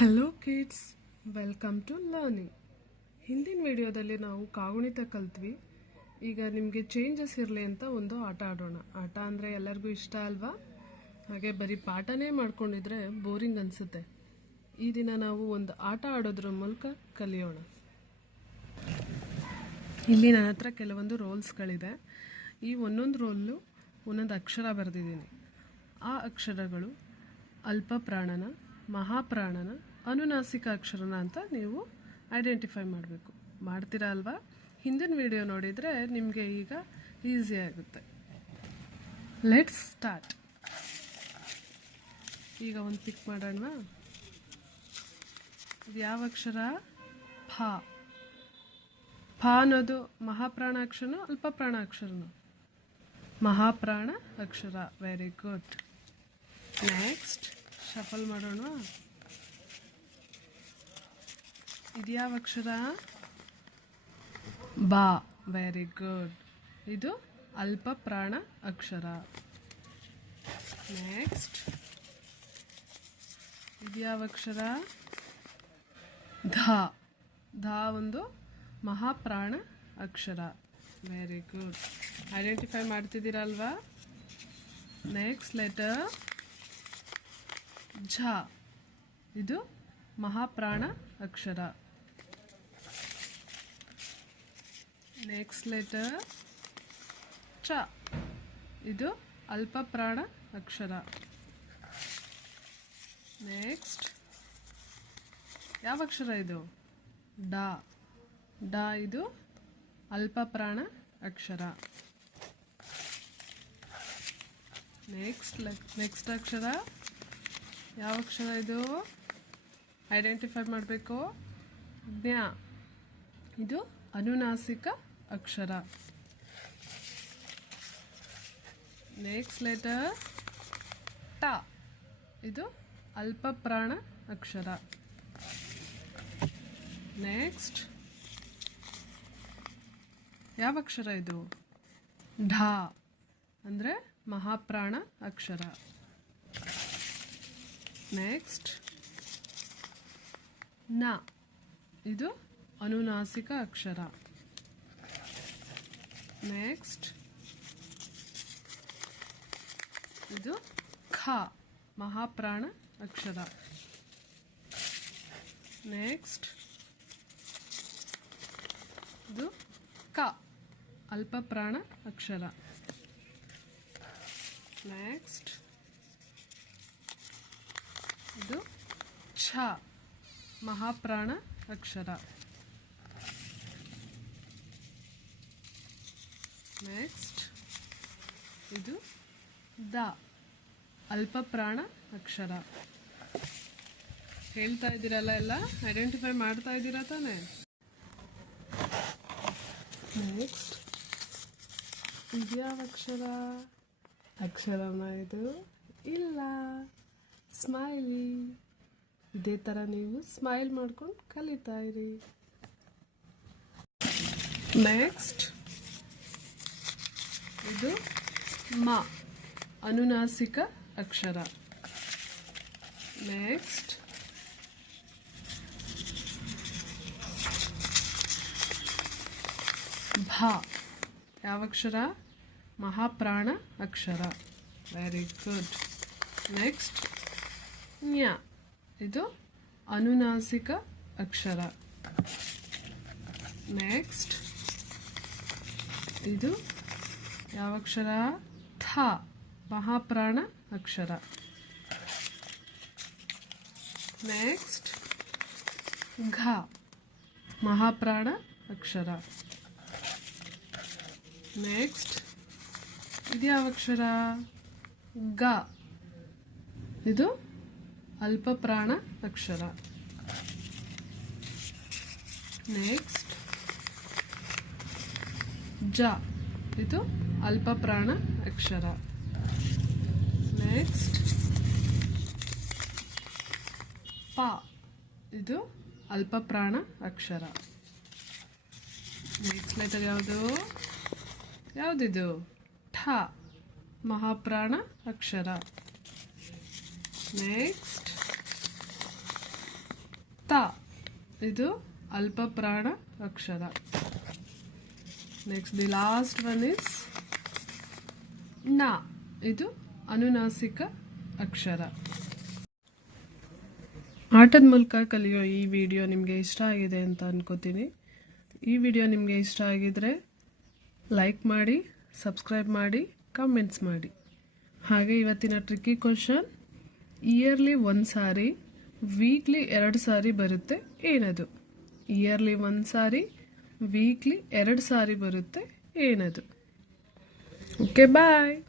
Hello kids welcome to learning ಹಿಂದಿನ ವಿಡಿಯೋದಲ್ಲಿ ನಾವು ಕಾಗುಣಿತ ಕಲ್ತ್ವಿ. ಈಗ ನಿಮಗೆ ಚೇಂಜಸ್ ಇರಲಿ ಅಂತ ಒಂದು ಆಟ ಆಡೋಣ. ಆಟ ಅಂದರೆ ಎಲ್ಲರಿಗೂ ಇಷ್ಟ ಅಲ್ವಾ? ಹಾಗೆ ಬರೀ ಪಾಠನೇ ಮಾಡ್ಕೊಂಡಿದ್ರೆ ಬೋರಿಂಗ್ ಅನಿಸುತ್ತೆ. ಈ ದಿನ ನಾವು ಒಂದು ಆಟ ಆಡೋದ್ರ ಮೂಲಕ ಕಲಿಯೋಣ. ಇಲ್ಲಿ ನನ್ನ ಹತ್ರ ಕೆಲವೊಂದು ರೋಲ್ಸ್ಗಳಿದೆ ಈ ಒಂದೊಂದು ರೋಲ್ಲು ಒಂದೊಂದು ಅಕ್ಷರ ಬರೆದಿದ್ದೀನಿ. ಆ ಅಕ್ಷರಗಳು ಅಲ್ಪ ಪ್ರಾಣನ, ಮಹಾಪ್ರಾಣನ ಅನುನಾಸಿಕ ಅಕ್ಷರನ ಅಂತ ನೀವು ಐಡೆಂಟಿಫೈ ಮಾಡಬೇಕು. ಮಾಡ್ತೀರಾ ಅಲ್ವಾ? ಹಿಂದಿನ ವಿಡಿಯೋ ನೋಡಿದರೆ ನಿಮಗೆ ಈಗ ಈಸಿ ಆಗುತ್ತೆ. ಲೆಟ್ಸ್ ಸ್ಟಾರ್ಟ್ ಈಗ ಒಂದು ಪಿಕ್ ಮಾಡೋಣ. ಇದು ಯಾವ ಅಕ್ಷರ? ಫ ಫ ಅನ್ನೋದು ಮಹಾಪ್ರಾಣ ಅಕ್ಷರನೋ, ಅಲ್ಪ ಪ್ರಾಣ ಮಹಾಪ್ರಾಣ ಅಕ್ಷರ. ವೆರಿ ಗುಡ್ ನೆಕ್ಸ್ಟ್ ಶಫಲ್ ಮಾಡೋಣ. ಇದ್ಯಾವ ಅಕ್ಷರ? ಬಾ ವೆರಿ ಗುಡ್ ಇದು ಅಲ್ಪ ಪ್ರಾಣ ಅಕ್ಷರ. ನೆಕ್ಸ್ಟ್ ಇದ್ಯಾವ ಅಕ್ಷರ? ಧ. ಧ ಒಂದು ಮಹಾಪ್ರಾಣ ಅಕ್ಷರ. ವೆರಿ ಗುಡ್ ಐಡೆಂಟಿಫೈ ಮಾಡ್ತಿದ್ದೀರಲ್ವಾ? ನೆಕ್ಸ್ಟ್ ಲೆಟರ್ ಝ. ಇದು ಮಹಾಪ್ರಾಣ ಅಕ್ಷರ. ನೆಕ್ಸ್ಟ್ ಲೆಟರ್ ಚ ಇದು ಅಲ್ಪ ಪ್ರಾಣ ಅಕ್ಷರ. ನೆಕ್ಸ್ಟ್ ಯಾವ ಅಕ್ಷರ ಇದು? ಡ. ಡ ಇದು ಅಲ್ಪ ಪ್ರಾಣ ಅಕ್ಷರ ನೆಕ್ಸ್ಟ್ ನೆಕ್ಸ್ಟ್ ಅಕ್ಷರ. ಯಾವ ಅಕ್ಷರ ಇದು? ಐಡೆಂಟಿಫೈ ಮಾಡಬೇಕು. ಜ್ಞಾ. ಇದು ಅನುನಾಸಿಕ ಅಕ್ಷರ. ನೆಕ್ಸ್ಟ್ ಲೆಟರ್ ಟ. ಇದು ಅಲ್ಪಪ್ರಾಣ ಅಕ್ಷರ. ನೆಕ್ಸ್ಟ್ ಯಾವ ಅಕ್ಷರ ಇದು? ಢ. ಅಂದರೆ ಮಹಾಪ್ರಾಣ ಅಕ್ಷರ. ನೆಕ್ಸ್ಟ್ನ. ಇದು ಅನುನಾಸಿಕ ಅಕ್ಷರ. ನೆಕ್ಸ್ಟ್ ಇದು ಖ, ಮಹಾಪ್ರಾಣ ಅಕ್ಷರ. ನೆಕ್ಸ್ಟ್ ಇದು ಕ, ಅಲ್ಪಪ್ರಾಣ ಅಕ್ಷರ. ನೆಕ್ಸ್ಟ್ ಇದು ಛ, ಮಹಾಪ್ರಾಣ ಅಕ್ಷರ. ನೆಕ್ಸ್ಟ್ ಇದು ದ ಅಲ್ಪಪ್ರಾಣ ಅಕ್ಷರ. ಹೇಳ್ತಾ ಇದ್ದೀರಲ್ಲ ಎಲ್ಲ? ಐಡೆಂಟಿಫೈ ಮಾಡ್ತಾ ಇದ್ದೀರಾ ತಾನೇ? ನೆಕ್ಸ್ಟ್ ಇದ್ಯಾವ ಅಕ್ಷರ ಅಕ್ಷರನ ಇದು? ಇಲ್ಲ. ಸ್ಮೈಲಿ ಇದೇ ಥರ ನೀವು ಸ್ಮೈಲ್ ಮಾಡ್ಕೊಂಡು ಕಲಿತಾ ಇರಿ. ನೆಕ್ಸ್ಟ್ ಇದು ಮ, ಅನುನಾಸಿಕ ಅಕ್ಷರ. ನೆಕ್ಸ್ಟ್ ಭ, ಯಾವ ಅಕ್ಷರ? ಮಹಾಪ್ರಾಣ ಅಕ್ಷರ. ವೆರಿ ಗುಡ್ ನೆಕ್ಸ್ಟ್ ನ್ಯ, ಇದು ಅನುನಾಸಿಕ ಅಕ್ಷರ. ನೆಕ್ಸ್ಟ್ ಇದು ಯಾವ ಅಕ್ಷರ ಥ ಮಹಾಪ್ರಾಣ ಅಕ್ಷರ. ನೆಕ್ಸ್ಟ್ ಘ. ಮಹಾಪ್ರಾಣ ಅಕ್ಷರ. ನೆಕ್ಸ್ಟ್ ಇದ್ಯಾವ ಅಕ್ಷರ ಗ. ಇದು ಅಲ್ಪಪ್ರಾಣ ಅಕ್ಷರ. ನೆಕ್ಸ್ಟ್ ಜ. ಇದು ಅಲ್ಪ ಪ್ರಾಣ ಅಕ್ಷರ. ನೆಕ್ಸ್ಟ್ ಪ. ಇದು ಅಲ್ಪ ಪ್ರಾಣ ಅಕ್ಷರ. ನೆಕ್ಸ್ಟ್ ಲೆಟರ್ ಯಾವುದು? ಯಾವುದಿದು? ಠ. ಮಹಾಪ್ರಾಣ ಅಕ್ಷರ. ನೆಕ್ಸ್ಟ್ ತ. ಇದು ಅಲ್ಪ ಪ್ರಾಣ ಅಕ್ಷರ. Next the last one is ನ, ಇದು ಅನುನಾಸಿಕ ಅಕ್ಷರ. ಆಟದ ಮೂಲಕ ಕಲಿಯೋ ಈ ವಿಡಿಯೋ ನಿಮಗೆ ಇಷ್ಟ ಆಗಿದೆ ಅಂತ ಅನ್ಕೋತೀನಿ. ಈ ವಿಡಿಯೋ ನಿಮಗೆ ಇಷ್ಟ ಆಗಿದ್ರೆ ಲೈಕ್ ಮಾಡಿ, ಸಬ್ಸ್ಕ್ರೈಬ್ ಮಾಡಿ, ಕಮೆಂಟ್ಸ್ ಮಾಡಿ. ಹಾಗೆ ಇವತ್ತಿನ ಟ್ರಿಕ್ಕಿ ಕ್ವಶನ್, ಇಯರ್ಲಿ ಒಂದು ಸಾರಿ, ವೀಕ್ಲಿ ಎರಡು ಸಾರಿ ಬರುತ್ತೆ ಏನದು? ಇಯರ್ಲಿ ಒಂದು ಸಾರಿ, ವೀಕ್ಲಿ ಎರಡು ಸಾರಿ ಬರುತ್ತೆ ಏನದು? Goodbye.